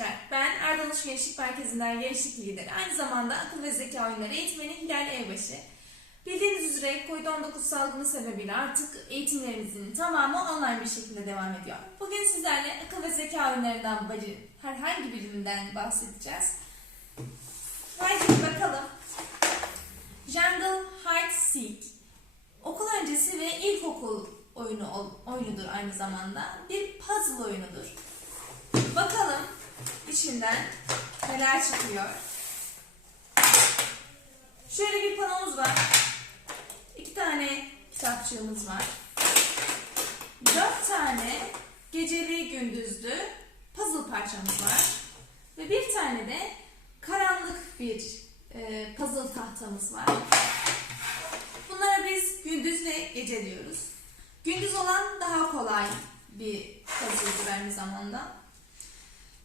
gençler. Ben Erdalış Gençlik Merkezi'nden gençlik lideri. Aynı zamanda akıl ve zeka oyunları eğitmeni Hilal Evbaşı. Bildiğiniz üzere COVID-19 salgını sebebiyle artık eğitimlerimizin tamamı online bir şekilde devam ediyor. Bugün sizlerle akıl ve zeka oyunlarından biri, herhangi birinden bahsedeceğiz. Haydi bakalım. Jungle Hide Seek. Okul öncesi ve ilkokul oyunu oyunudur aynı zamanda. Bir puzzle oyunudur. Bakalım içinden neler çıkıyor. Şöyle bir panomuz var. İki tane kitapçığımız var. Dört tane geceli gündüzlü puzzle parçamız var. Ve bir tane de karanlık bir e, puzzle tahtamız var. Bunlara biz gündüz ve gece diyoruz. Gündüz olan daha kolay bir puzzle'dır aynı zamanda.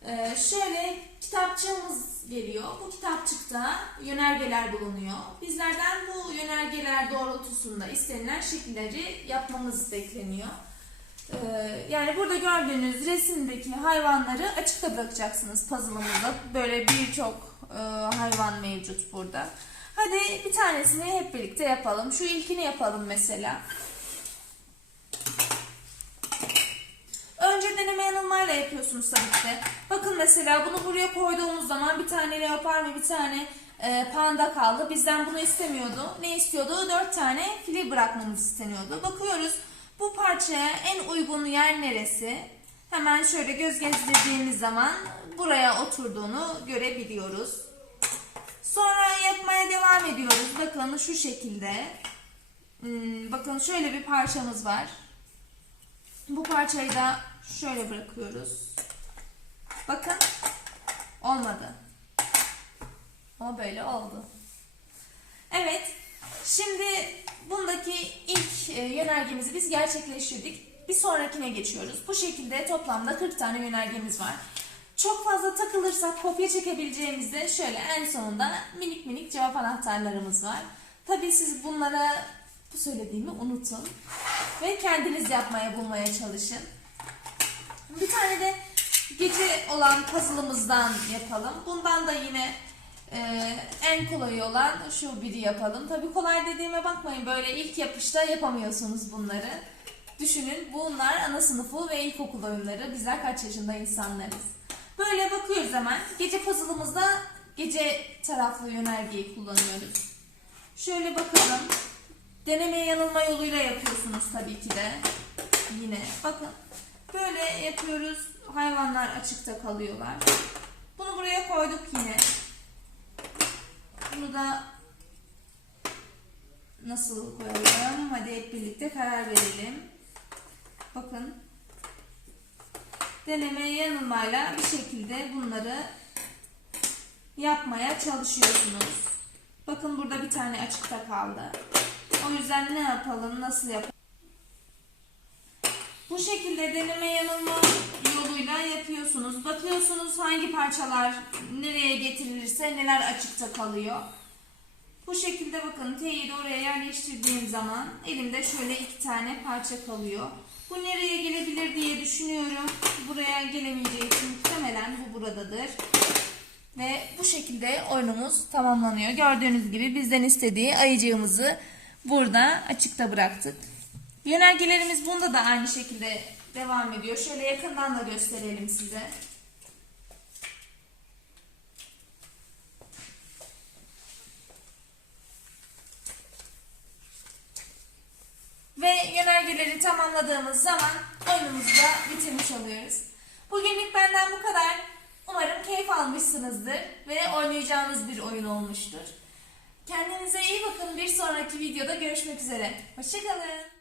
Ee, şöyle kitapçığımız geliyor. Bu kitapçıkta yönergeler bulunuyor. Bizlerden bu yönergeler doğrultusunda istenilen şekilleri yapmamız bekleniyor. Ee, yani burada gördüğünüz resimdeki hayvanları açıkta bırakacaksınız puzzle'ımızda. Böyle birçok e, hayvan mevcut burada. Hadi bir tanesini hep birlikte yapalım. Şu ilkini yapalım mesela. Önce deneme yanılmayla yapıyorsunuz tabii ki. Bakın mesela bunu buraya koyduğumuz zaman bir tane leopar ve bir tane e, panda kaldı. Bizden bunu istemiyordu. Ne istiyordu? Dört tane fili bırakmamız isteniyordu. Bakıyoruz bu parçaya en uygun yer neresi? Hemen şöyle göz gezdirdiğimiz zaman buraya oturduğunu görebiliyoruz. Sonra yapmaya devam ediyoruz. Bakın şu şekilde. Hmm, bakın şöyle bir parçamız var. Bu parçayı da şöyle bırakıyoruz. Bakın. Olmadı. Ama böyle oldu. Evet. Şimdi bundaki ilk e, yönergemizi biz gerçekleştirdik. Bir sonrakine geçiyoruz. Bu şekilde toplamda 40 tane yönergemiz var. Çok fazla takılırsak kopya çekebileceğimizde şöyle en sonunda minik minik cevap anahtarlarımız var. Tabii siz bunlara bu söylediğimi unutun ve kendiniz yapmaya bulmaya çalışın. Bir tane de gece olan puzzle'ımızdan yapalım. Bundan da yine e, en kolayı olan şu biri yapalım. Tabii kolay dediğime bakmayın böyle ilk yapışta yapamıyorsunuz bunları. Düşünün bunlar ana sınıfı ve ilkokul oyunları. Bizler kaç yaşında insanlarız. Böyle bakıyoruz hemen. Gece puzzle'ımızda gece taraflı yönergeyi kullanıyoruz. Şöyle bakalım. Deneme yanılma yoluyla yapıyorsunuz tabii ki de. Yine bakın. Böyle yapıyoruz. Hayvanlar açıkta kalıyorlar. Bunu buraya koyduk yine. Bunu da nasıl koyalım? Hadi hep birlikte karar verelim. Bakın. Deneme yanılmayla bir şekilde bunları yapmaya çalışıyorsunuz. Bakın burada bir tane açıkta kaldı. O yüzden ne yapalım, nasıl yapalım? Bu şekilde deneme yanılma yoluyla yapıyorsunuz. Bakıyorsunuz hangi parçalar nereye getirilirse neler açıkta kalıyor. Bu şekilde bakın T'yi de oraya yerleştirdiğim zaman elimde şöyle iki tane parça kalıyor. Bu nereye gelebilir diye düşünüyorum. Buraya gelemeyeceği için muhtemelen bu buradadır. Ve bu şekilde oyunumuz tamamlanıyor. Gördüğünüz gibi bizden istediği ayıcığımızı burada açıkta bıraktık. Yönergelerimiz bunda da aynı şekilde devam ediyor. Şöyle yakından da gösterelim size. Ve yönergeleri tamamladığımız zaman oyunumuzu da bitirmiş oluyoruz. Bugünlük benden bu kadar. Umarım keyif almışsınızdır ve oynayacağınız bir oyun olmuştur. Kendinize iyi bakın. Bir sonraki videoda görüşmek üzere. Hoşçakalın.